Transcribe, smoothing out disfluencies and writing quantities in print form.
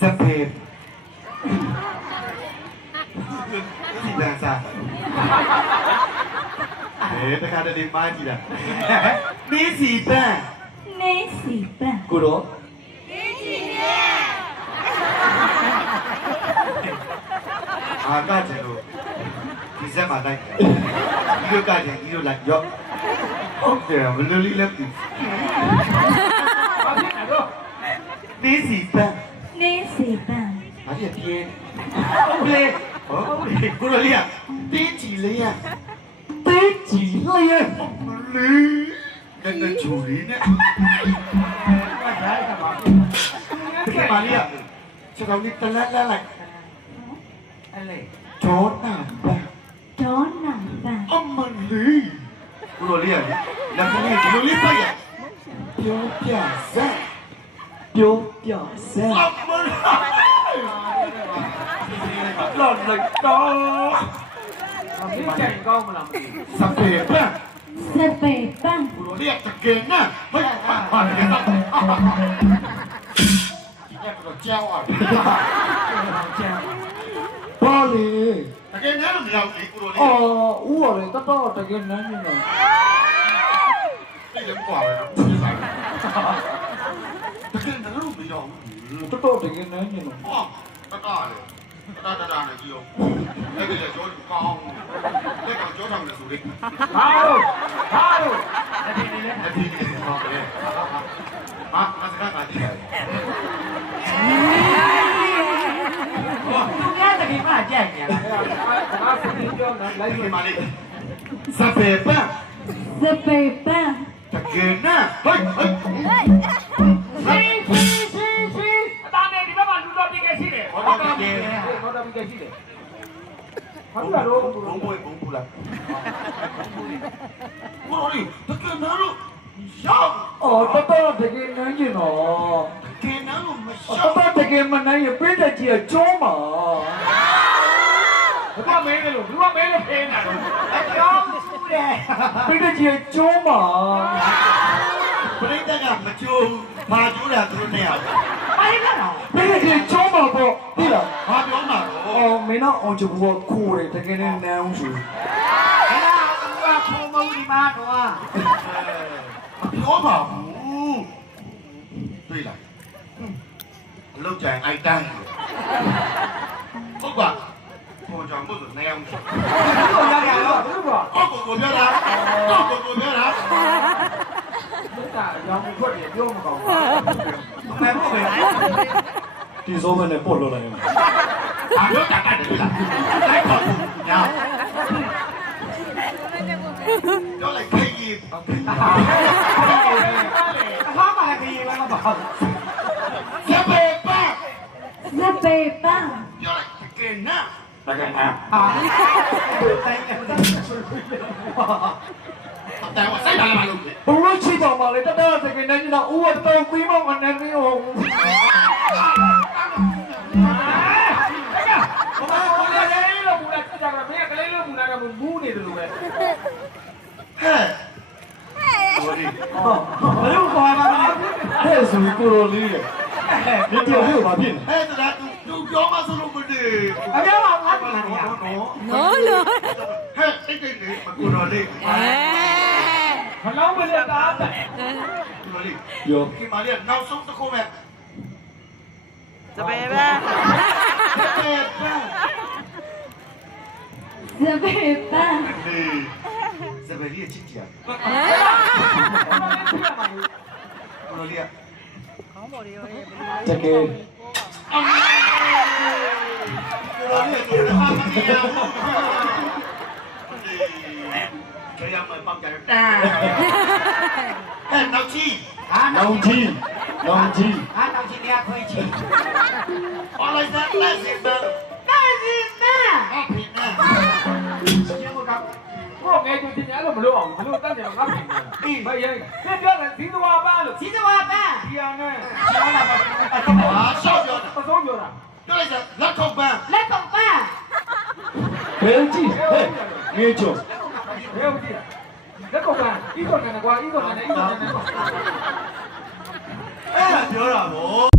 สเปนสีแดงซ่าตะการจะดีมากทีละนี่สีแป้งนี่สีแป้งกูรู้ก็จะรู้ဒီစက်မှာလိုက်ဒီလိုကကြဒီလိုလိုက်ရောဟုတ်တယ်ဘယ်လိုလေးလဲဒီနေစီပန်း นี่สีแป้ง ဘာဖြစ်ပြင်းဟုတ်လေဟုတ်လေကိုလိုလေးကတင်းချီလေးရတင်းချီလေးရလေးနဲ့ချူလေးနဲ့ဘာသာကပါဒီမှာလေးကချက်တော်လေးတလန်းလိုက်အဲ့လေဂျောနာပန်းโดนหนังแป้งအမလေးကိုလိုလေးကလက်ဖက်လေးဒီလိုလေးပိုက်ရပြောပြစက်ပြောပြစက်အမလေးလော်လိုက်တော့你见高不啦？စပယ်ပန်း สเปรย์แป้ง ကိုလိုလေးကတကယ်နဲ့ဟဲ့ဟာနေတော့ဒီကတော့ကြောက်ရတယ်ဘာလဲတကယ်နဲ့မရောက်ဘူးကိုလိုလေးဦးရောလေတတော်တကယ်နန်းနေတော့ဒီလည်းကွာပဲနော်တကယ်နဲ့လို့မရောက်ဘူး တတော်တကယ်နန်းနေတော့ဟောတကားလေတာနဲ့ကြည့်အောင်အဲ့ဒီကြောကောင်းလက်ကောင်ကြောထောင်နေဆိုလေဟာလို့အတင်းနေလေအတီးကြီးဟောပဲဟာမစကားကကြည့်ရတယ်သူများတကယ်မှကြိုက်နေလားဒါကစနေပြောနော်လိုက် ဒီ ပြီး မှာလေးစပယ်ပန်း สเปรย์แป้ง တကယ်နဲ့ဟိုက်စီအတားနေဒီဘက်မှာလူတော်ပြည့်ခဲ့ရှိတယ်ဟုတ်တယ်ပြည့်ခဲ့ရှိတယ်ဟာလူတော်ဘုံပူလာကိုရီတကယ်နဲ့လို့ရောက် အော်တတော်တကယ်နန်းနေတော့ တကယ်နဲ့လို့မရှော တ က် တော်တကယ်မနန်းရပြည့်တဲ့ကြီးအကျုံးမှာဘာမင်းလဲလို့ဘာမင်းလဲဖေးနေတာတော့အကျောင်းစုတယ်ပြည့်တဲ့ကြီးအကျုံးမှာ ပရိသတ်ကမကြိုးဘာကြိုးတာသူတို့နဲ့ရ ပိုင်းလာတော့ပြည့်တဲ့ကြီးကျုံးမှာပေါ့သိလား ဘာပြောမှာတော့ အော်မင်းတော့အောင်ချဘူးခိုးတယ်တကယ်နဲ့နန်းအောင်ဆိုအဲ့ဒါကဖုံမုံဒီမှာတော့ မပြောပါဘူးတွေ့လားအလုပ်ကြိုင်အိုက်တန်းဟုတ်ပါပေါ်ကြောင်မို့ဆိုနေအောင် ဘယ်လိုရရတော့ဘယ်လိုပါ ကိုပြောတာကိုပြောတာ ဘုရားရောင်ခွက်တွေပြောမကောင်းဘူး မင်းပေါ့ပဲ ဒီစိုးမနဲ့ပို့လို့လိုက်ရင် ဘာလို့တတ်တယ်လားလိုက်ပါဦးညာတော့လိုက်ခေးကြီး အဖားပါလေခေးပါတော့ စပယ်ပန်း สเปรย์แป้ง ပြောလိုက်တကယ်နာတကယ်နာ ဟာတိုင်းတယ် แต่ว่าใส่อะไรมาลูก ဘလို့ချီတော်ပါလေတတတကယ်နဲ့တော့ဦးတော့ပြီးမှမနေနေဟုတ်ဘာလဲလေလို့ဘူးလားကြကြပါမင်းကလေးလို့ဘူးလားကမူးနေတယ်လို့ပဲ เฮ้โอ้ดิ ဘယ်လိုခေါ်ပါလဲ ဟဲ့ဆိုပြီးကိုလိုလေးရဲ့ဒီတယောက်လေးကိုဘာဖြစ်နေ เฮ้ตะตูပြောมาဆိုလို့မနေ အပြောပါငါပြန်လာရ no no เฮ้တိတ်နေမကူတော်လေး ဘလုံးမလက်သားပဲ ကူတော်လေး ပြော ဒီမာလေးနောက်ဆုံးတစ်ခုမဲ့ စပယ်ပဲ เฮ้ปะ สเปรย์แป้ง นี่สเปรีချစ်ကြကူတော်လေး ခေါင်းပေါ်တွေရော တကယ် ကူတော်လေးကိုဟာမနေရဘူးเคยมาปั๊มกันตาเฮ้နောက်ကြီး နောင်ကြီး ဟာတောင်ချင်းเนี่ยခွေးချီ ออนไลน์นั้นလက်စီပဲလက်စီပဲဟုတ်ပြီနော် ကျေမကကိုငယ်ချင်းတင်ရလို့မလို့အောင်ဘလို့တတ်တယ်ငါပြင်နေဘာရဲပြပြောတယ်သီးသွားပါလို့သီးသွားပါဒီအောင်နဲ့ကျောင်းလာပါ ဟာရှော့ပြောတာ ပစိုးပြောတာ ပြောလိုက်စလက်ခုပ်ပန်း လက်တော့แป้ง ဘယ်ကြီးဟဲ့ငေးချုံ ဘယ်ဟုတ်ကြည့်လက်ကောက်ကဤတော်နေကွာဤတော်နေကွာ အဲ့ဒါပြောတာဗော